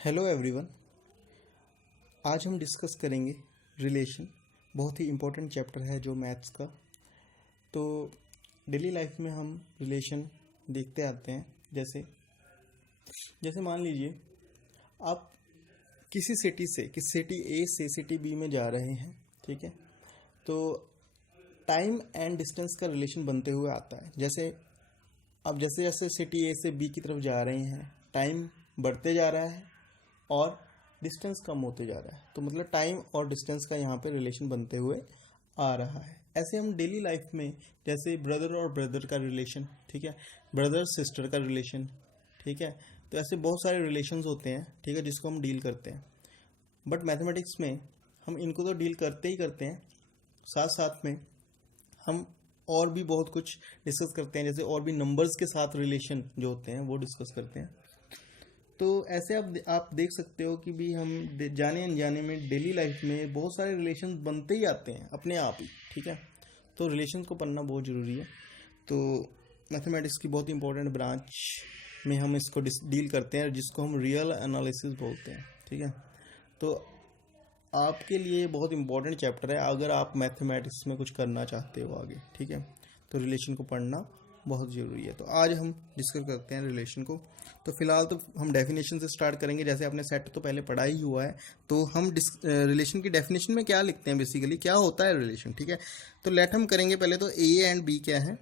Hello everyone. आज हम discuss करेंगे रिलेशन। बहुत ही इम्पोर्टेंट चैप्टर है जो मैथ्स का। तो डेली लाइफ में हम रिलेशन देखते आते हैं। जैसे जैसे मान लीजिए आप किसी सिटी ए से सिटी बी में जा रहे हैं, ठीक है। तो टाइम एंड डिस्टेंस का रिलेशन बनते हुए आता है। जैसे अब जैसे जैसे सिटी ए से बी की तरफ जा रहे हैं, टाइम बढ़ते जा रहा है और डिस्टेंस कम होते जा रहा है। तो मतलब टाइम और डिस्टेंस का यहाँ पे रिलेशन बनते हुए आ रहा है। ऐसे हम डेली लाइफ में जैसे ब्रदर और ब्रदर का रिलेशन, ठीक है, ब्रदर सिस्टर का रिलेशन, ठीक है। तो ऐसे बहुत सारे रिलेशंस होते हैं, ठीक है, जिसको हम डील करते हैं। बट मैथमेटिक्स में हम इनको तो डील करते ही करते हैं, साथ साथ में हम और भी बहुत कुछ डिस्कस करते हैं। जैसे और भी नंबर्स के साथ रिलेशन जो होते हैं वो डिस्कस करते हैं। तो ऐसे आप देख सकते हो कि भी हम जाने अनजाने में डेली लाइफ में बहुत सारे रिलेशन बनते ही आते हैं अपने आप ही, ठीक है। तो रिलेशन को पढ़ना बहुत ज़रूरी है। तो मैथमेटिक्स की बहुत इंपॉर्टेंट ब्रांच में हम इसको डील करते हैं, जिसको हम रियल एनालिसिस बोलते हैं, ठीक है। तो आपके लिए बहुत इंपॉर्टेंट चैप्टर है अगर आप मैथमेटिक्स में कुछ करना चाहते हो आगे, ठीक है। तो रिलेशन को पढ़ना बहुत ज़रूरी है। तो आज हम डिस्कस करते हैं रिलेशन को। तो फिलहाल तो हम डेफिनेशन से स्टार्ट करेंगे। जैसे आपने सेट तो पहले पढ़ा ही हुआ है, तो हम रिलेशन की डेफिनेशन में क्या लिखते हैं, बेसिकली क्या होता है रिलेशन, ठीक है। तो लेट हम करेंगे पहले तो ए एंड बी क्या है।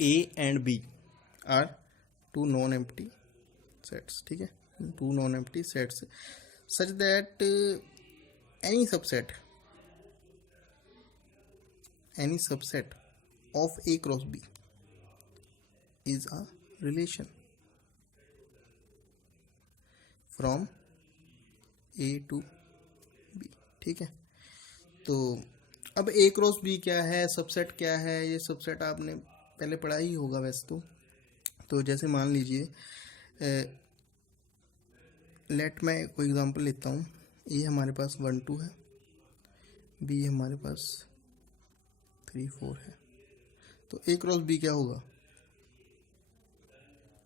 A and B are two non empty sets, ठीक है, two non empty sets such that any subset of A cross B is a relation from A to B, ठीक है। तो अब A क्रॉस B क्या है, सबसेट क्या है, ये सबसेट आपने पहले पढ़ा ही होगा वैसे तो जैसे मान लीजिए लेट मैं कोई एग्जांपल लेता हूँ। ए हमारे पास 1 2 है, बी हमारे पास 3 4 है। तो ए क्रॉस बी क्या होगा,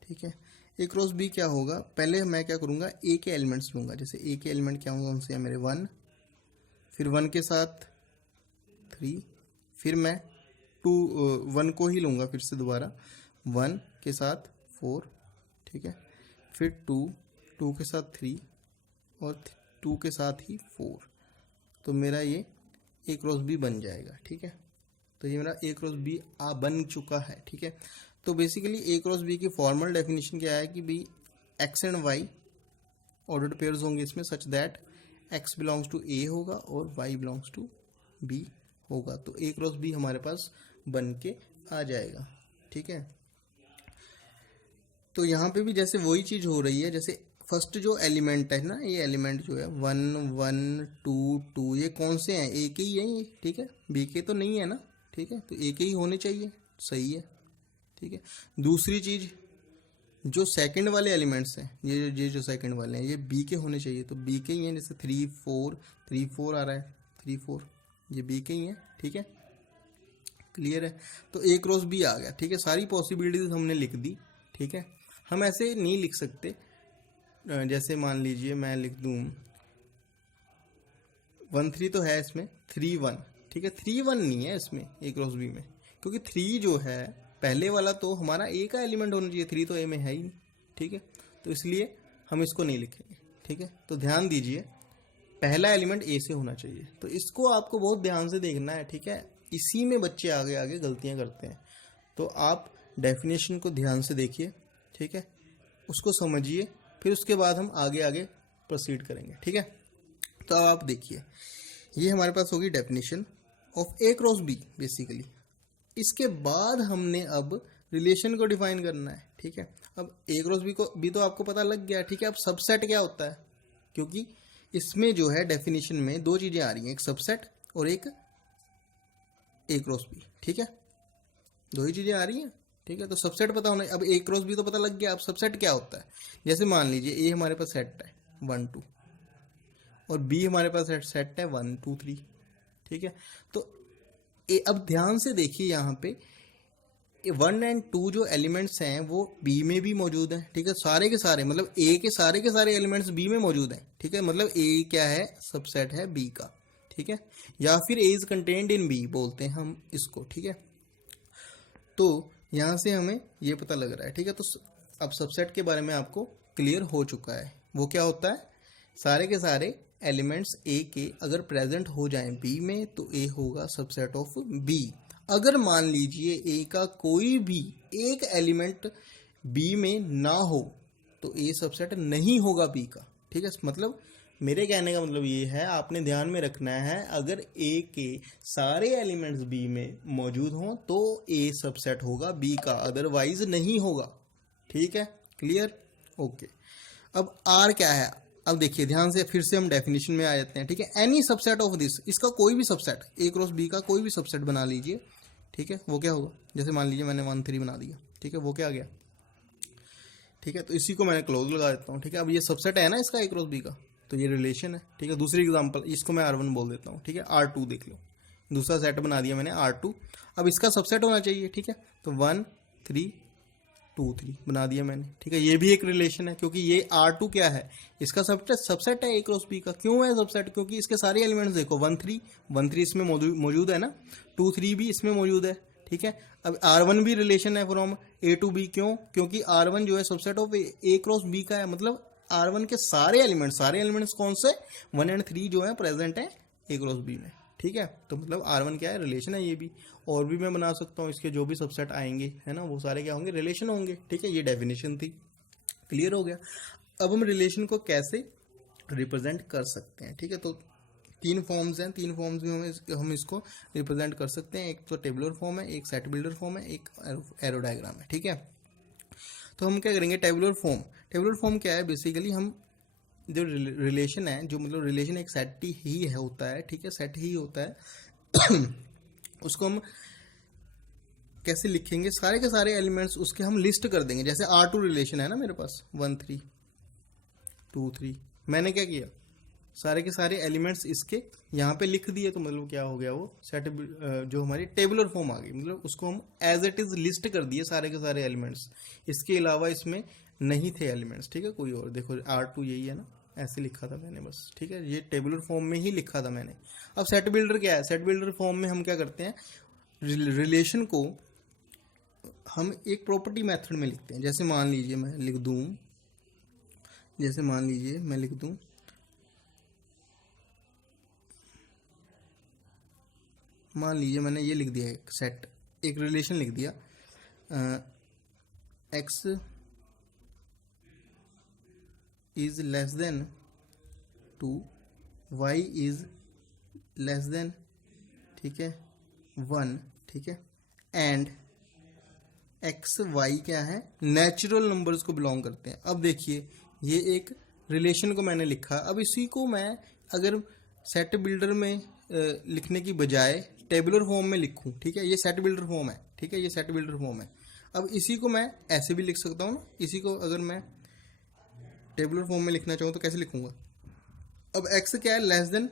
ठीक है। ए क्रॉस बी क्या होगा, पहले मैं क्या करूँगा, ए के एलिमेंट्स लूँगा। जैसे ए के एलिमेंट क्या होंगे, उनसे मेरे 1, फिर 1 के साथ 3, फिर मैं 1 को ही लूँगा, फिर से दोबारा 1 के साथ 4, ठीक है, फिर 2 के साथ 3 और 2 के साथ ही 4। तो मेरा ये ए क्रॉस बी बन जाएगा, ठीक है। तो ये मेरा ए क्रॉस बी बन चुका है, ठीक है। तो बेसिकली ए क्रॉस बी की फॉर्मल डेफिनेशन क्या है कि भी X and Y ordered pairs होंगे इसमें, such that X belongs to A होगा और वाई बिलोंग्स टू बी होगा। तो ए क्रॉस बी हमारे पास बन के आ जाएगा, ठीक है। तो यहाँ पे भी जैसे वही चीज़ हो रही है। जैसे फर्स्ट जो एलिमेंट है ना, ये एलिमेंट जो है 1 1 2 2, ये कौन से हैं, ए के ही हैं ये, ठीक है, बी के तो नहीं है ना, ठीक है। तो ए के ही होने चाहिए, सही है, ठीक है। दूसरी चीज़, जो सेकंड वाले एलिमेंट्स हैं, ये जो सेकंड वाले हैं, ये बी के होने चाहिए, तो बी के ही हैं। जैसे 3 4 आ रहा है, 3 4, ये बी के ही हैं, ठीक है, क्लियर है। तो ए क्रॉस बी आ गया, ठीक है। सारी पॉसिबिलिटीज हमने लिख दी, ठीक है। हम ऐसे नहीं लिख सकते। जैसे मान लीजिए मैं लिख दूँ 1 3 तो है इसमें, 3 1, ठीक है। 3 1 नहीं है इसमें ए क्रॉस बी में, क्योंकि 3 जो है पहले वाला तो हमारा ए का एलिमेंट होना चाहिए, 3 तो ए में है ही नहीं, ठीक है। तो इसलिए हम इसको नहीं लिखेंगे, ठीक है। तो ध्यान दीजिए, पहला एलिमेंट ए से होना चाहिए। तो इसको आपको बहुत ध्यान से देखना है, ठीक है। इसी में बच्चे आगे आगे गलतियां करते हैं। तो आप डेफिनेशन को ध्यान से देखिए, ठीक है, उसको समझिए, फिर उसके बाद हम आगे आगे प्रोसीड करेंगे, ठीक है। तो अब आप देखिए, ये हमारे पास होगी definition of A cross B basically. इसके बाद हमने अब रिलेशन को डिफाइन करना है, ठीक है। अब ए क्रॉस बी को भी तो आपको पता लग गया, ठीक है। अब सबसेट क्या होता है, क्योंकि इसमें जो है डेफिनेशन में दो चीज़ें आ रही हैं, एक सबसेट और एक ए क्रॉस बी, ठीक है, दो ही चीज़ें आ रही हैं, ठीक है। तो सबसेट पता होना, अब ए क्रॉस बी तो पता लग गया, अब सबसेट क्या होता है। जैसे मान लीजिए ए हमारे पास सेट है 1 2 और बी हमारे पास सेट है 1 2 3, ठीक है। तो अब ध्यान से देखिए, यहाँ पे वन एंड टू जो एलिमेंट्स हैं वो बी में भी मौजूद हैं, ठीक है, सारे के सारे, मतलब ए के सारे एलिमेंट्स बी में मौजूद हैं, ठीक है, मतलब ए क्या है, सबसेट है बी का, ठीक है, या फिर ए इज कंटेन्ड इन बी बोलते हैं हम इसको, ठीक है। तो यहाँ से हमें ये पता लग रहा है, ठीक है। तो अब सबसेट के बारे में आपको क्लियर हो चुका है, वो क्या होता है, सारे के सारे एलिमेंट्स ए के अगर प्रेजेंट हो जाएं बी में तो ए होगा सबसेट ऑफ बी। अगर मान लीजिए ए का कोई भी एक एलिमेंट बी में ना हो तो ए सबसेट नहीं होगा बी का, ठीक है। मतलब मेरे कहने का मतलब ये है, आपने ध्यान में रखना है, अगर ए के सारे एलिमेंट्स बी में मौजूद हों तो ए सबसेट होगा बी का, अदरवाइज नहीं होगा, ठीक है, क्लियर, ओके। अब आर क्या है, अब देखिए ध्यान से, फिर से हम डेफिनेशन में आ जाते हैं, ठीक है। एनी सबसेट ऑफ दिस, इसका कोई भी सबसेट, ए क्रॉस बी का कोई भी सबसेट बना लीजिए, ठीक है, वो क्या होगा, जैसे मान लीजिए मैंने 1 3 बना दिया, ठीक है, वो क्या आ गया, ठीक है। तो इसी को मैंने क्लोज लगा देता हूँ, ठीक है। अब ये सबसेट है ना इसका ए क्रॉस बी का, तो ये रिलेशन है, ठीक है। दूसरी एग्जांपल, इसको मैं R1 बोल देता हूँ, ठीक है, R2 देख लो, दूसरा सेट बना दिया मैंने R2। अब इसका सबसेट होना चाहिए, ठीक है, तो 1 3 2 3 बना दिया मैंने, ठीक है। ये भी एक रिलेशन है, क्योंकि ये R2 क्या है, इसका सबसेट है ए क्रॉस बी का। क्यों है सबसेट, क्योंकि इसके सारे एलिमेंट्स देखो, 1 3 इसमें मौजूद है ना, 2 3 भी इसमें मौजूद है, ठीक है। अब R1 भी रिलेशन है फ्रॉम ए टू बी, क्यों, क्योंकि R1 जो है subset of A cross B का है, मतलब R1 के सारे एलिमेंट्स कौन से, 1 एंड 3 जो है प्रेजेंट है ए क्रॉस बी में, ठीक है। तो मतलब R1 क्या है, रिलेशन है ये भी। और भी मैं बना सकता हूँ, इसके जो भी सबसेट आएंगे है ना, वो सारे क्या होंगे, रिलेशन होंगे, ठीक है। ये डेफिनेशन थी, क्लियर हो गया। अब हम रिलेशन को कैसे रिप्रेजेंट कर सकते हैं, ठीक है। तो 3 फॉर्म्स हैं, 3 फॉर्म्स में हम इसको रिप्रेजेंट कर सकते हैं। एक तो टेबुलर फॉर्म है, एक सेट बिल्डर फॉर्म है, एक एरो डायग्राम है, ठीक है। तो हम क्या करेंगे, टेबुलर फॉर्म क्या है, बेसिकली हम जो रिलेशन है, जो मतलब रिलेशन एक सेट ही है होता है, ठीक है, सेट ही होता है उसको हम कैसे लिखेंगे, सारे के सारे एलिमेंट्स उसके हम लिस्ट कर देंगे। जैसे R2 रिलेशन है ना मेरे पास, 1 3 2 3, मैंने क्या किया, सारे के सारे एलिमेंट्स इसके यहाँ पे लिख दिए, तो मतलब क्या हो गया, वो सेट जो हमारी टेबुलर फॉर्म आ गई, मतलब उसको हम एज इट इज लिस्ट कर दिए सारे के सारे एलिमेंट्स। इसके अलावा इसमें नहीं थे एलिमेंट्स, ठीक है, कोई और, देखो R2 यही है ना, ऐसे लिखा था मैंने बस, ठीक है, ये टेबुलर फॉर्म में ही लिखा था मैंने। अब सेट बिल्डर क्या है, सेट बिल्डर फॉर्म में हम क्या करते हैं, रिलेशन को हम एक प्रॉपर्टी मेथड में लिखते हैं। जैसे मान लीजिए मैं लिख दूं, जैसे मान लीजिए मैं लिख दूं मान लीजिए मैंने ये लिख दिया, एक सेट, एक रिलेशन लिख दिया, x is less than 2, y is less then, ठीक है, 1, ठीक है, एंड एक्स वाई क्या है, नेचुरल नंबर्स को बिलोंग करते हैं। अब देखिए ये एक रिलेशन को मैंने लिखा, अब इसी को मैं अगर सेट बिल्डर में लिखने की बजाय टेबुलर फॉर्म में लिखूं, ठीक है, ये सेट बिल्डर फॉर्म है, ठीक है, ये सेट बिल्डर फॉर्म है। अब इसी को मैं ऐसे भी लिख सकता हूँ ना, इसी को अगर मैं टेबुलर फॉर्म में लिखना चाहूँ तो कैसे लिखूंगा, अब एक्स क्या है, लेस देन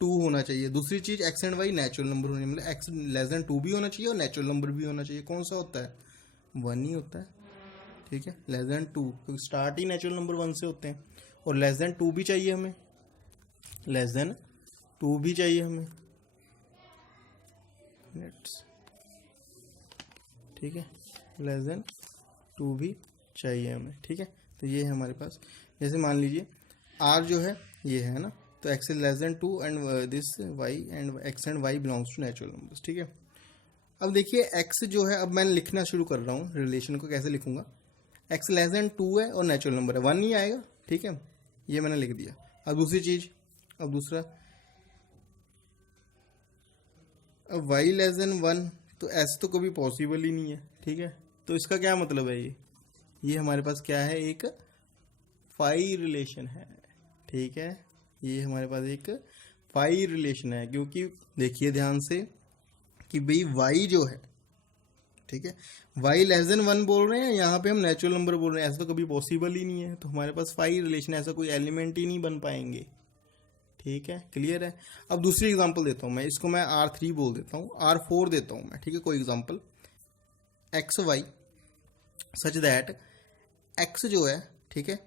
2 होना चाहिए। दूसरी चीज X and Y natural number होनी, मतलब एक्स लेस देन 2 भी होना चाहिए और नेचुरल नंबर भी होना चाहिए। कौन सा होता है, 1 ही होता है, ठीक है, लेस देन 2, क्योंकि स्टार्ट ही नेचुरल नंबर 1 से होते हैं। और लेस देन 2 भी चाहिए हमें, लेस देन 2 भी चाहिए हमें, ठीक है, लेस देन 2 भी चाहिए हमें, ठीक है। तो ये है हमारे पास, जैसे मान लीजिए आर जो है ये है ना, तो X is less than 2 and this Y and X and Y belongs to natural numbers, ठीक है। अब देखिए एक्स जो है, अब मैं लिखना शुरू कर रहा हूँ, रिलेशन को कैसे लिखूंगा, एक्स लेस देन 2 है और नेचुरल नंबर है, 1 नहीं आएगा, ठीक है, ये मैंने लिख दिया। अब दूसरी चीज, अब दूसरा, अब y लेस देन 1, तो ऐसे तो कभी पॉसिबल ही नहीं है, ठीक है। तो इसका क्या मतलब है, ये हमारे पास क्या है, एक फाई रिलेशन है, ठीक है, ये हमारे पास एक फाई रिलेशन है। क्योंकि देखिए ध्यान से कि भाई y जो है, ठीक है, y लेस देन 1 बोल रहे हैं, यहाँ पे हम नेचुरल नंबर बोल रहे हैं, ऐसा तो कभी पॉसिबल ही नहीं है, तो हमारे पास फाई रिलेशन, ऐसा कोई एलिमेंट ही नहीं बन पाएंगे, ठीक है, क्लियर है। अब दूसरी एग्जांपल देता हूँ मैं, इसको मैं R3 बोल देता हूँ, R4 देता हूँ मैं, ठीक है, कोई example, X Y such that X जो है, ठीक है,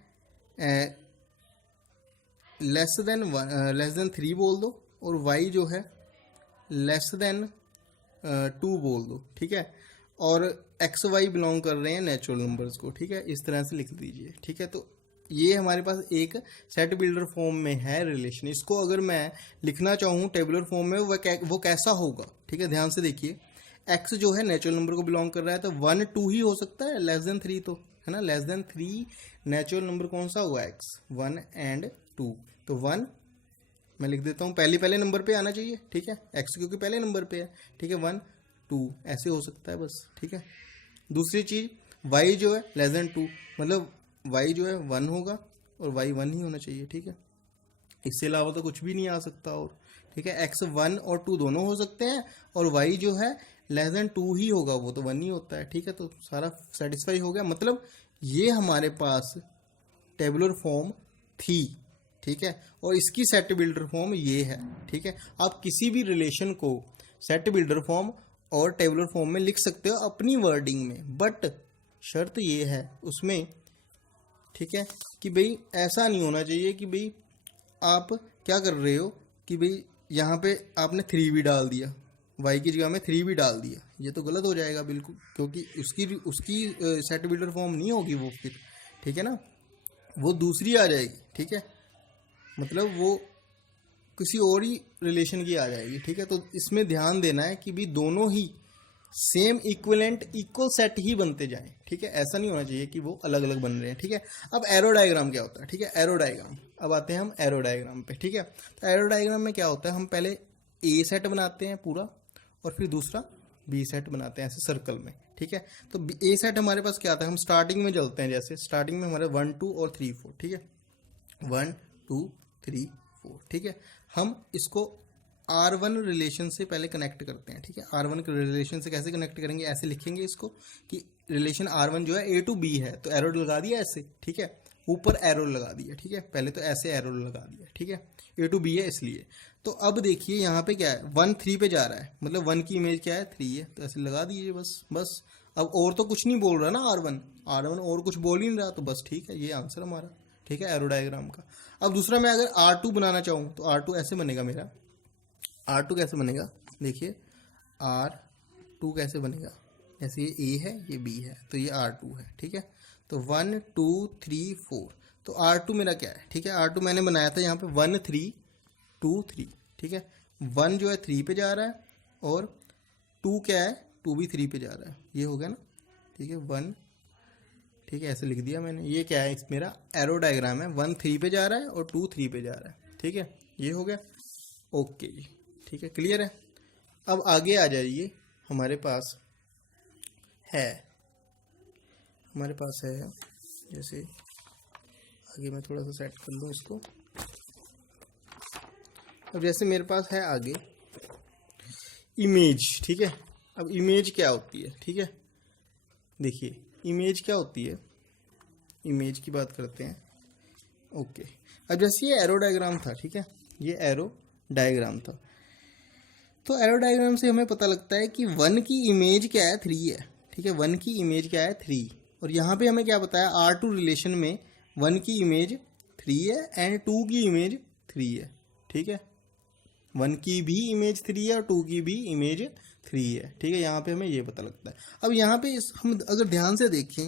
लेस देन 3 बोल दो, और वाई जो है लेस देन 2 बोल दो, ठीक है, और एक्स वाई बिलोंग कर रहे हैं नेचुरल नंबर्स को, ठीक है, इस तरह से लिख दीजिए, ठीक है। तो ये हमारे पास एक सेट बिल्डर फॉर्म में है रिलेशन। इसको अगर मैं लिखना चाहूँ टेबुलर फॉर्म में, वो कैसा होगा, ठीक है, ध्यान से देखिए। एक्स जो है नेचुरल नंबर को बिलोंग कर रहा है, तो 1 2 ही हो सकता है, लेस देन 3 तो है ना, लेस देन 3 नेचुरल नंबर कौन सा हुआ, एक्स, 1 एंड 2। तो 1 मैं लिख देता हूँ, पहले नंबर पे आना चाहिए, ठीक है, एक्स क्योंकि पहले नंबर पे है, ठीक है, 1 2 ऐसे हो सकता है बस, ठीक है। दूसरी चीज y जो है लेस देन 2, मतलब y जो है 1 होगा और y 1 ही होना चाहिए, ठीक है, इससे अलावा तो कुछ भी नहीं आ सकता, और ठीक है, x 1 और 2 दोनों हो सकते हैं, और y जो है लेस देन 2 ही होगा, वो तो 1 ही होता है, ठीक है। तो सारा सेटिस्फाई हो गया, मतलब ये हमारे पास टेबुलर फॉर्म थी, ठीक है, और इसकी सेट बिल्डर फॉर्म ये है, ठीक है। आप किसी भी रिलेशन को सेट बिल्डर फॉर्म और टेबुलर फॉर्म में लिख सकते हो अपनी वर्डिंग में, बट शर्त ये है उसमें, ठीक है, कि भाई ऐसा नहीं होना चाहिए कि भाई आप क्या कर रहे हो कि भाई यहाँ पे आपने 3 भी डाल दिया, y की जगह में 3 भी डाल दिया, ये तो गलत हो जाएगा बिल्कुल, क्योंकि उसकी सेट बिल्डर फॉर्म नहीं होगी वो फिर, ठीक है ना, वो दूसरी आ जाएगी, ठीक है, मतलब वो किसी और ही रिलेशन की आ जाएगी, ठीक है। तो इसमें ध्यान देना है कि भी दोनों ही सेम इक्विवेलेंट इक्वल सेट ही बनते जाएं, ठीक है, ऐसा नहीं होना चाहिए कि वो अलग अलग बन रहे हैं, ठीक है। अब एरो डायग्राम क्या होता है, ठीक है, एरो डायग्राम, अब आते हैं हम एरो डायग्राम पे, ठीक है। तो एरो डायग्राम में क्या होता है, हम पहले ए सेट बनाते हैं पूरा, और फिर दूसरा बी सेट बनाते हैं ऐसे सर्कल में, ठीक है। तो ए सेट हमारे पास क्या आता है, हम स्टार्टिंग में चलते हैं, जैसे स्टार्टिंग में हमारे 1 2 और 3 4, ठीक है, 1 2 3 4, ठीक है। हम इसको R1 रिलेशन से पहले कनेक्ट करते हैं, ठीक है। R1 के रिलेशन से कैसे कनेक्ट करेंगे, ऐसे लिखेंगे इसको कि रिलेशन R1 जो है A to B है, तो एरो लगा दिया ऐसे, ठीक है, ऊपर एरो लगा दिया, ठीक है, पहले तो ऐसे एरो लगा दिया, ठीक है, A to B है इसलिए। तो अब देखिए यहाँ पे क्या है, 1 3 पे जा रहा है, मतलब 1 की इमेज क्या है, 3 है, तो ऐसे लगा दीजिए बस। अब और तो कुछ नहीं बोल रहा ना R1 और कुछ बोल ही नहीं रहा, तो बस ठीक है, ये आंसर हमारा, ठीक है, एरो डायग्राम का। अब दूसरा मैं अगर R2 बनाना चाहूँ तो R2 ऐसे बनेगा मेरा, R2 कैसे बनेगा, देखिए R2 कैसे बनेगा, जैसे ये A है ये B है, तो ये R2 है, ठीक है। तो 1 2 3 4, तो R2 मेरा क्या है, ठीक है, R2 मैंने बनाया था यहाँ पे 1 3 2 3, ठीक है, 1 जो है 3 पे जा रहा है, और 2 क्या है, 2 भी 3 पे जा रहा है, ये हो गया ना, ठीक है, 1, ठीक है, ऐसे लिख दिया मैंने। ये क्या है, मेरा एरो डायग्राम है, 1 3 पे जा रहा है और 2 3 पे जा रहा है, ठीक है, ये हो गया, ओके जी, ठीक है, क्लियर है। अब आगे आ जाइए, हमारे पास है जैसे आगे मैं थोड़ा सा सेट कर लूँ इसको। अब जैसे मेरे पास है आगे इमेज, ठीक है। अब इमेज क्या होती है, ठीक है, देखिए इमेज क्या होती है, इमेज की बात करते हैं, ओके। अब जैसे ये एरो डायग्राम था, ठीक है, ये एरो डायग्राम था, तो एरो डायग्राम से हमें पता लगता है कि 1 की इमेज क्या है, 3 है, ठीक है, 1 की इमेज क्या है, 3, और यहाँ पे हमें क्या बताया, R2 रिलेशन में 1 की इमेज 3 है एंड 2 की इमेज 3 है, ठीक है, 1 की भी इमेज 3 है और 2 की भी इमेज 3 है, ठीक है, यहाँ पे हमें ये पता लगता है। अब यहाँ पे हम अगर ध्यान से देखें,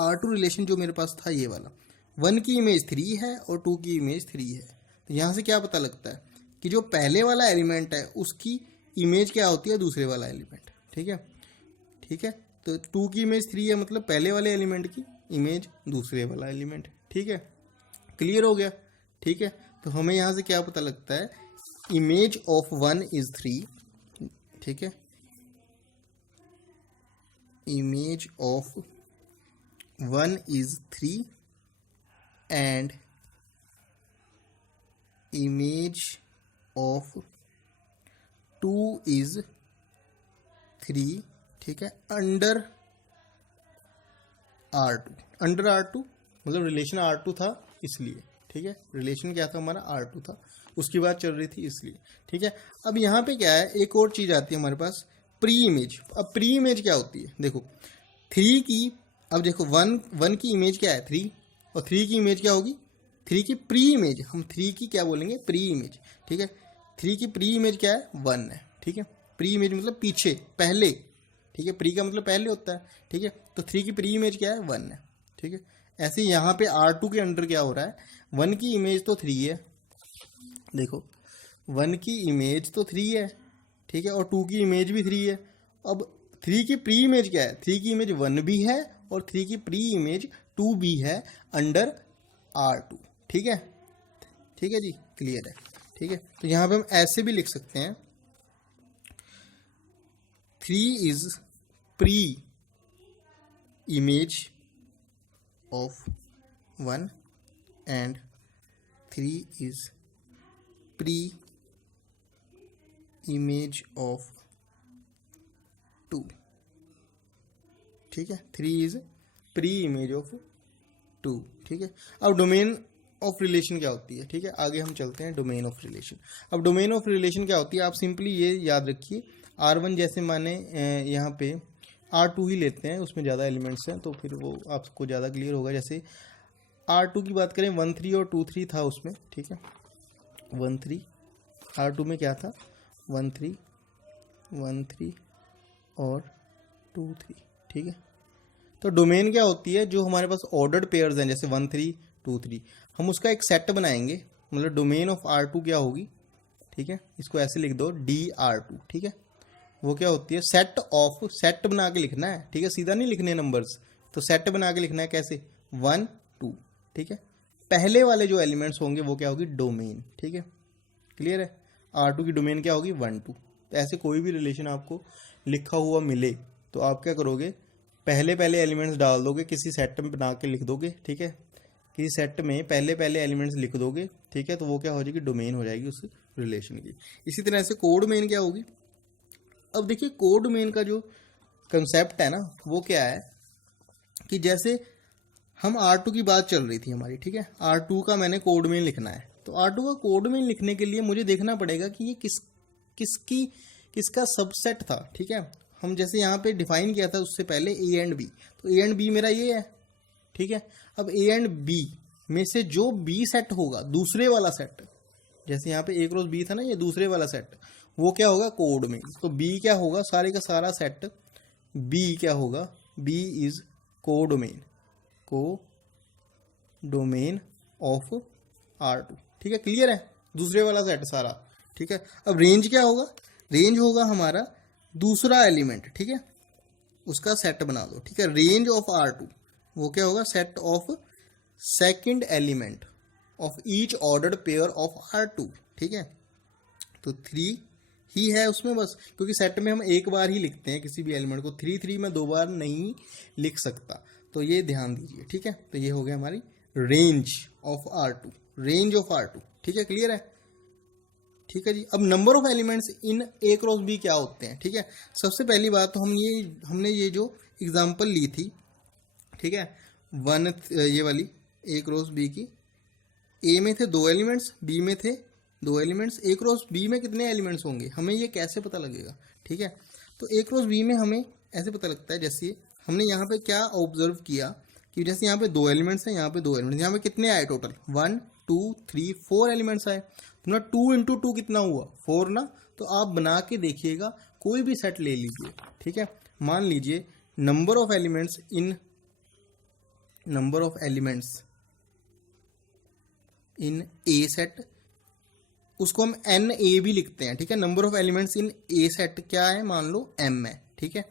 R2 रिलेशन जो मेरे पास था ये वाला, 1 की इमेज 3 है और 2 की इमेज 3 है, तो यहाँ से क्या पता लगता है कि जो पहले वाला एलिमेंट है उसकी इमेज क्या होती है, दूसरे वाला एलिमेंट, ठीक है, ठीक है। तो 2 की इमेज 3 है, मतलब पहले वाले एलिमेंट की इमेज दूसरे वाला एलिमेंट, ठीक है, क्लियर हो गया, ठीक है। तो हमें यहाँ से क्या पता लगता है, इमेज ऑफ 1 इज 3, ठीक है, image of 1 is 3 and image of 2 is 3, ठीक है, अंडर R2 मतलब रिलेशन R2 था इसलिए, ठीक है, रिलेशन क्या था हमारा, R2 था, उसकी बात चल रही थी इसलिए, ठीक है। अब यहाँ पे क्या है, एक और चीज़ आती है हमारे पास, प्री इमेज। अब प्री इमेज क्या होती है, देखो 3 की, अब देखो 1 की इमेज क्या है 3, और 3 की इमेज क्या होगी 3 की प्री इमेज, हम 3 की क्या बोलेंगे प्री इमेज, ठीक है। 3 की प्री इमेज क्या है 1 है, ठीक है। प्री इमेज मतलब पीछे, पहले, ठीक है। प्री का मतलब पहले होता है, ठीक है। तो 3 की प्री इमेज क्या है 1 है, ठीक है। ऐसे यहाँ पे R2 के अंडर क्या हो रहा है, 1 की इमेज तो 3 है, देखो 1 की इमेज तो 3 है, ठीक है, और 2 की इमेज भी 3 है। अब 3 की प्री इमेज क्या है, 3 की इमेज 1 भी है और 3 की प्री इमेज 2 भी है अंडर R2, ठीक है। ठीक है जी, क्लियर है, ठीक है। तो यहाँ पे हम ऐसे भी लिख सकते हैं 3 is pre image of 1 and 3 is pre image of 2, ठीक है। 3 इज प्री इमेज ऑफ 2, ठीक है। अब डोमेन ऑफ रिलेशन क्या होती है, ठीक है, आगे हम चलते हैं डोमेन ऑफ रिलेशन। अब डोमेन ऑफ रिलेशन क्या होती है, आप सिंपली ये याद रखिए, R1 जैसे माने यहाँ पे R2 ही लेते हैं, उसमें ज़्यादा एलिमेंट्स हैं तो फिर वो आपको ज़्यादा क्लियर होगा। जैसे R2 की बात करें 1 3 और 2 3 था उसमें, ठीक है। 1 3 R2 में क्या था 1 3 और 2 3, ठीक है। तो डोमेन क्या होती है, जो हमारे पास ऑर्डर्ड पेयर्स हैं जैसे 1 3 2 3, हम उसका एक सेट बनाएंगे, मतलब डोमेन ऑफ R2 क्या होगी, ठीक है। इसको ऐसे लिख दो DR2, ठीक है। वो क्या होती है सेट ऑफ, सेट बना के लिखना है, ठीक है, सीधा नहीं लिखने नंबर्स, तो सेट बना के लिखना है कैसे 1 2, ठीक है। पहले वाले जो एलिमेंट्स होंगे वो क्या होगी डोमेन, ठीक है, क्लियर है। R2 की डोमेन क्या होगी 1 2। तो ऐसे कोई भी रिलेशन आपको लिखा हुआ मिले तो आप क्या करोगे, पहले एलिमेंट्स डाल दोगे, किसी सेट में बना के लिख दोगे, ठीक है, किसी सेट में पहले एलिमेंट्स लिख दोगे, ठीक है, तो वो क्या हो जाएगी डोमेन हो जाएगी उस रिलेशन की। इसी तरह से कोड मेन क्या होगी, अब देखिए कोड मेन का जो कंसेप्ट है ना वो क्या है कि जैसे हम R2 की बात चल रही थी हमारी, ठीक है, R2 का मैंने कोड मेन लिखना है, तो R2 का कोड मेन लिखने के लिए मुझे देखना पड़ेगा कि ये किसका सबसेट था, ठीक है। हम जैसे यहाँ पे डिफाइन किया था उससे पहले A एंड B, तो A एंड B मेरा ये है, ठीक है। अब A एंड B में से जो B सेट होगा, दूसरे वाला सेट, जैसे यहाँ पे A क्रॉस B था ना, ये दूसरे वाला सेट, वो क्या होगा कोड में। तो B क्या होगा, सारे का सारा सेट B क्या होगा, B is codomain, codomain of R2, ठीक है, क्लियर है, दूसरे वाला सेट सारा, ठीक है। अब रेंज क्या होगा, रेंज होगा हमारा दूसरा एलिमेंट, ठीक है, उसका सेट बना दो, ठीक है। रेंज ऑफ R2 वो क्या होगा set of second element of each ordered pair of R2, ठीक है। तो 3 ही है उसमें बस, क्योंकि सेट में हम एक बार ही लिखते हैं किसी भी एलिमेंट को, 3 3 में 2 बार नहीं लिख सकता, तो ये ध्यान दीजिए, ठीक है। तो ये हो गया हमारी range of R2, range of R2, ठीक है, क्लियर है, ठीक है जी। अब number of elements in A cross B क्या होते हैं, ठीक है। सबसे पहली बात तो हमने ये जो एग्जांपल ली थी, ठीक है, ये वाली A क्रॉस B की, A में थे 2 एलिमेंट्स, B में थे 2 एलिमेंट्स, A क्रॉस B में कितने एलिमेंट्स होंगे हमें ये कैसे पता लगेगा, ठीक है। तो A क्रॉस B में हमें ऐसे पता लगता है, जैसे हमने यहाँ पे क्या ऑब्जर्व किया कि जैसे यहाँ पे 2 एलिमेंट्स हैं, यहाँ पे 2 एलिमेंट्स, यहाँ पे कितने आए टोटल 1 2 3 4 एलिमेंट्स आए, तो ना 2 इंटू 2 कितना हुआ 4 ना। तो आप बना के देखिएगा, कोई भी सेट ले लीजिए, ठीक है। मान लीजिए number of elements in A set, उसको हम एन ए भी लिखते हैं, ठीक है। Number of elements in A set क्या है, मान लो m है, ठीक है।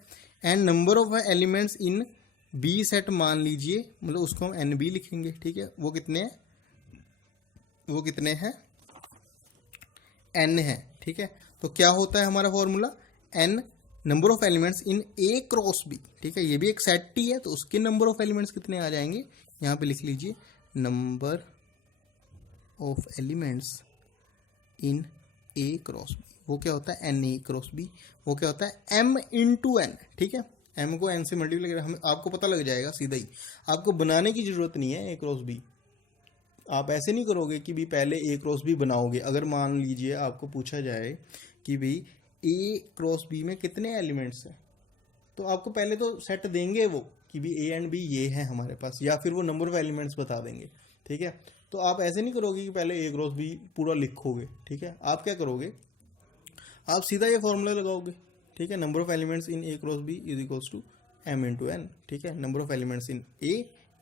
And number of elements in B set मान लीजिए, मतलब उसको हम एन बी लिखेंगे, ठीक है। वो कितने हैं n है, ठीक है। तो क्या होता है हमारा formula, n number of elements in A cross B, ठीक है, ये भी एक सेट ही है, तो उसके नंबर ऑफ एलिमेंट्स कितने आ जाएंगे, यहाँ पे लिख लीजिए number of elements in A cross B, वो क्या होता है n A क्रॉस B, वो क्या होता है m इंटू n, ठीक है। m को n से मल्टीप्लाई करें, हमें आपको पता लग जाएगा सीधा ही, आपको बनाने की जरूरत नहीं है A क्रॉस B। आप ऐसे नहीं करोगे कि भी पहले A क्रॉस B बनाओगे। अगर मान लीजिए आपको पूछा जाए कि भाई A क्रॉस B में कितने एलिमेंट्स हैं, तो आपको पहले तो सेट देंगे वो कि भी ए एंड बी ये है हमारे पास, या फिर वो नंबर ऑफ एलिमेंट्स बता देंगे, ठीक है। तो आप ऐसे नहीं करोगे कि पहले ए क्रॉस बी पूरा लिखोगे, ठीक है। आप क्या करोगे, आप सीधा ये फॉर्मूला लगाओगे, ठीक है। Number of elements in A cross B is equals to m into n, ठीक है। Number of elements in A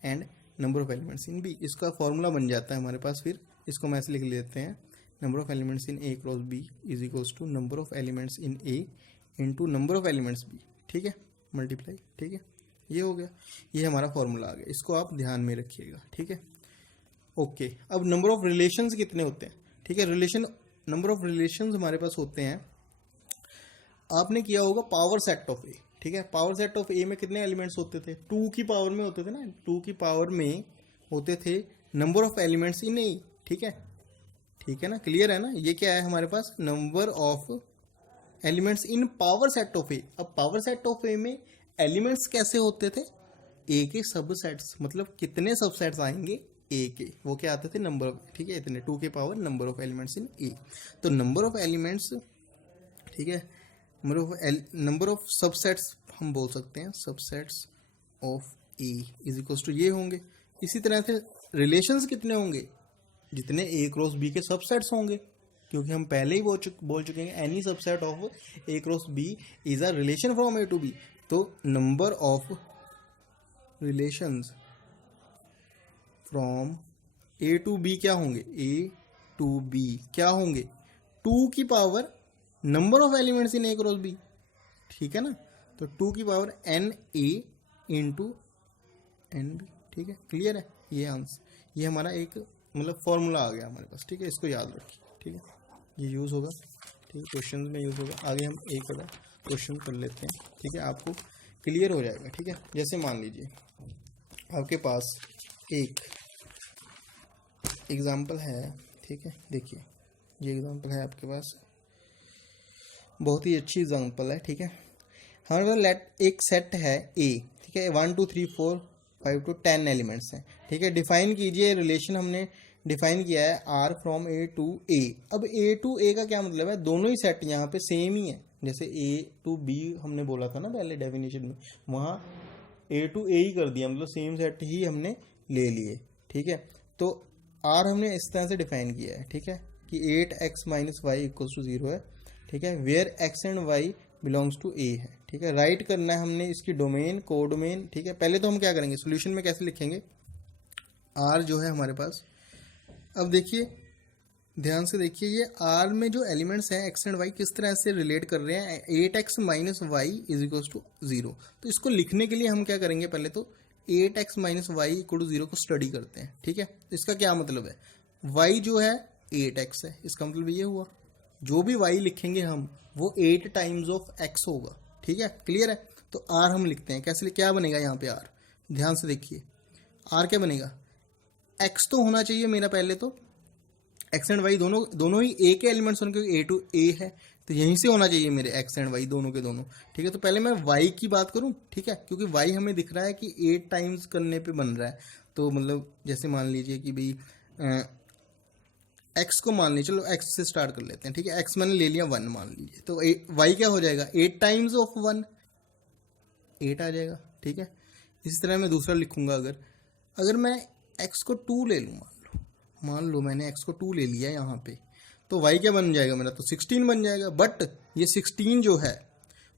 and number of elements in B, इसका फॉर्मूला बन जाता है हमारे पास। फिर इसको हम ऐसे लिख लेते हैं, number of elements in A cross B is equals to number of elements in A into number of elements B, ठीक है, मल्टीप्लाई, ठीक है। ये हो गया, ये हमारा फॉर्मूला आ गया, इसको आप ध्यान में रखिएगा, ठीक है। ओके, अब नंबर ऑफ रिलेशंस कितने होते हैं, ठीक है। नंबर ऑफ रिलेशंस हमारे पास होते हैं, आपने किया होगा पावर सेट ऑफ ए, ठीक है। पावर सेट ऑफ ए में कितने एलिमेंट्स होते थे, 2 की पावर में होते थे ना, 2 की पावर में होते थे नंबर ऑफ एलिमेंट्स इन ए, ठीक है, ठीक है ना, क्लियर है ना। ये क्या है हमारे पास, number of elements in power set of A. अब पावर सेट ऑफ ए में एलिमेंट्स कैसे होते थे, ए के सबसेट्स, मतलब कितने सबसेट्स आएंगे ए के, वो क्या आते थे, नंबर ऑफ, ठीक है, इतने 2 के power number of elements in A. तो नंबर ऑफ एलिमेंट्स, ठीक है, नंबर ऑफ सबसेट्स हम बोल सकते हैं, subsets of A is equals to ये होंगे। इसी तरह से रिलेशंस कितने होंगे, जितने ए क्रॉस बी के सबसेट्स होंगे, क्योंकि हम पहले ही बोल चुके हैं any subset of A cross B is a relation from A to B. तो number of relations from A to B क्या होंगे, ए टू बी क्या होंगे, 2 की power number of elements in A cross B, ठीक है ना। तो 2 की power n A into n B, ठीक है, क्लियर है। ये आंसर, ये हमारा एक मतलब फॉर्मूला आ गया हमारे पास, ठीक है। इसको याद रखिए, ठीक है, ये यूज़ होगा, ठीक है, क्वेश्चन में यूज़ होगा। आगे हम एक और क्वेश्चन कर लेते हैं, ठीक है, आपको क्लियर हो जाएगा, ठीक है। जैसे मान लीजिए आपके पास एक एग्जाम्पल है, ठीक है, देखिए ये एग्जाम्पल है आपके पास, बहुत ही अच्छी एग्जाम्पल है, ठीक है। हमारे पास एक सेट है ए, ठीक है, 1 2 3 4 5 to 10 एलिमेंट्स हैं, ठीक है। डिफाइन कीजिए, रिलेशन हमने डिफाइन किया है आर फ्रॉम ए टू ए। अब ए टू ए का क्या मतलब है, दोनों ही सेट यहाँ पे सेम ही है, जैसे ए टू बी हमने बोला था ना पहले डेफिनेशन में, वहाँ ए टू ए ही कर दिया, मतलब सेम सेट ही हमने ले लिए, ठीक है। तो आर हमने इस तरह से डिफाइन किया है, ठीक है, कि 8x minus Y equals to 0 है, ठीक है, where x and y belongs to a है, ठीक है। राइट करना है हमने इसकी डोमेन, कोडोमेन, ठीक है। पहले तो हम क्या करेंगे, सॉल्यूशन में कैसे लिखेंगे, r जो है हमारे पास, अब देखिए ध्यान से देखिए, ये r में जो एलिमेंट्स हैं x एंड y किस तरह से रिलेट कर रहे हैं, 8x minus y is equals to 0। तो इसको लिखने के लिए हम क्या करेंगे, पहले तो 8x minus Y equal to 0 को स्टडी करते हैं, ठीक है। इसका क्या मतलब है, y जो है 8x है, इसका मतलब ये हुआ जो भी y लिखेंगे हम वो 8 टाइम्स ऑफ x होगा, ठीक है, क्लियर है। तो r हम लिखते हैं, कैसे, क्या बनेगा यहाँ पे r, ध्यान से देखिए r क्या बनेगा, x तो होना चाहिए मेरा, पहले तो x एंड y दोनों ही a के एलिमेंट्स होंगे, क्योंकि a टू a है, तो यहीं से होना चाहिए मेरे x एंड y दोनों के दोनों, ठीक है। तो पहले मैं y की बात करूं, ठीक है, क्योंकि y हमें दिख रहा है कि 8 टाइम्स करने पे बन रहा है। तो मतलब जैसे मान लीजिए कि भाई x को मान लीजिए, चलो x से स्टार्ट कर लेते हैं, ठीक है। x मैंने ले लिया 1 मान लीजिए, तो y क्या हो जाएगा, 8 टाइम्स ऑफ 1 8 आ जाएगा, ठीक है। इसी तरह मैं दूसरा लिखूंगा, अगर मैं x को 2 ले लूँ, मान लो मैंने x को 2 ले लिया यहाँ पे, तो y क्या बन जाएगा मेरा, तो 16 बन जाएगा। बट ये 16 जो है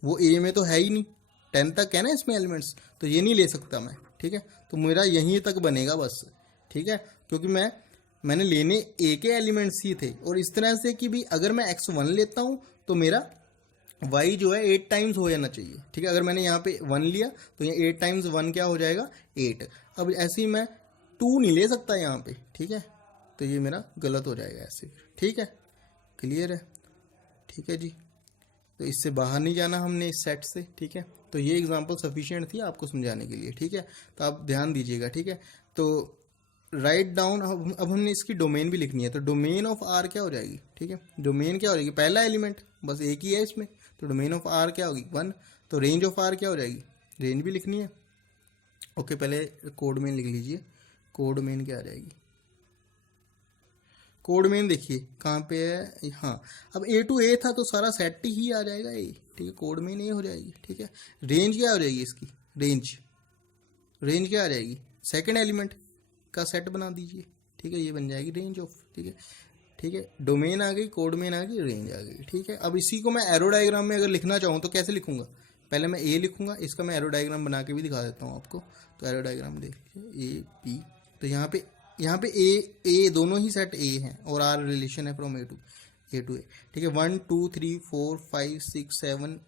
वो a में तो है ही नहीं, 10 तक है ना इसमें एलिमेंट्स, तो ये नहीं ले सकता मैं, ठीक है। तो मेरा यहीं तक बनेगा बस, ठीक है, क्योंकि मैंने लेने a के एलिमेंट्स ही थे। और इस तरह से कि भी अगर मैं x1 लेता हूँ तो मेरा y जो है 8 टाइम्स हो जाना चाहिए, ठीक है। अगर मैंने यहाँ पे 1 लिया तो ये 8 टाइम्स 1 क्या हो जाएगा, 8। अब ऐसे ही मैं 2 नहीं ले सकता यहाँ पे, ठीक है, तो ये मेरा गलत हो जाएगा ऐसे, ठीक है, क्लियर है, ठीक है जी। तो इससे बाहर नहीं जाना हमने इस सेट से, ठीक है। तो ये एग्जांपल सफिशिएंट थी आपको समझाने के लिए, ठीक है। तो आप ध्यान दीजिएगा, ठीक है। तो राइट डाउन, अब हमने इसकी डोमेन भी लिखनी है, तो डोमेन ऑफ आर क्या हो जाएगी, ठीक है। डोमेन क्या हो जाएगी, पहला एलिमेंट बस एक ही है इसमें, तो डोमेन ऑफ आर क्या होगी, 1। तो रेंज ऑफ आर क्या हो जाएगी, रेंज भी लिखनी है, ओके। पहले कोड मेन लिख लीजिए, कोड मेन क्या आ जाएगी, कोड मेन देखिए कहाँ पे है, हाँ अब ए टू ए था तो सारा सेट ही आ जाएगा ए, ठीक है, कोड मेन ए हो जाएगी, ठीक है। रेंज क्या हो जाएगी इसकी, रेंज क्या आ जाएगी, सेकंड एलिमेंट का सेट बना दीजिए, ठीक है, ये बन जाएगी रेंज ऑफ, ठीक है, ठीक है। डोमेन आ गई, कोड मेन आ गई, रेंज आ गई, ठीक है। अब इसी को मैं एरो डायग्राम में अगर लिखना चाहूँ तो कैसे लिखूंगा, पहले मैं ए लिखूंगा, इसका मैं एरो डायग्राम बना के भी दिखा देता हूँ आपको। तो एरो डायग्राम देख लीजिए ए पी, तो यहाँ पे ए दोनों ही सेट ए हैं और आर रिलेशन है फ्रॉम ए टू ए, ठीक है। 1 2 3 4 5 6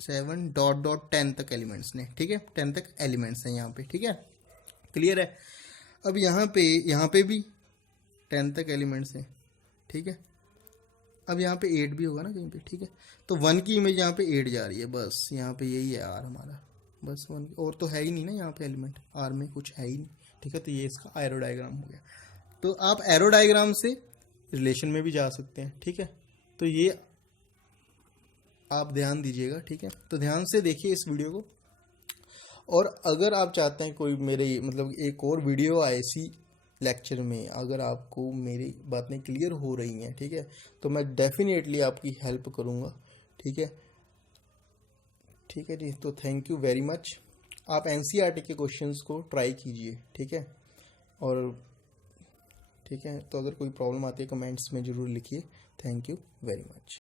7 डॉट डॉट 10 तक एलिमेंट्स ने, ठीक है, 10 तक एलिमेंट्स हैं यहाँ पे, ठीक है, क्लियर है। अब यहाँ पे भी 10 तक एलिमेंट्स हैं, ठीक है। अब यहाँ पे 8 भी होगा ना कहीं पे, ठीक है। तो 1 की इमेज यहाँ पे 8 जा रही है, बस यहाँ पे यही है आर हमारा, बस 1 और तो है ही नहीं ना यहाँ पे एलिमेंट, आर में कुछ है ही नहीं, ठीक है। तो ये इसका एरो डायग्राम हो गया। तो आप एरो डायग्राम से रिलेशन में भी जा सकते हैं, ठीक है। तो ये आप ध्यान दीजिएगा, ठीक है। तो ध्यान से देखिए इस वीडियो को, और अगर आप चाहते हैं कोई मेरे मतलब एक और वीडियो आए इसी लेक्चर में, अगर आपको मेरी बातें क्लियर हो रही हैं, ठीक है, तो मैं डेफिनेटली आपकी हेल्प करूँगा, ठीक है, ठीक है जी। तो थैंक यू वेरी मच। आप एनसीईआरटी के क्वेश्चंस को ट्राई कीजिए, ठीक है, और ठीक है, तो अगर कोई प्रॉब्लम आती है कमेंट्स में ज़रूर लिखिए। Thank you very much.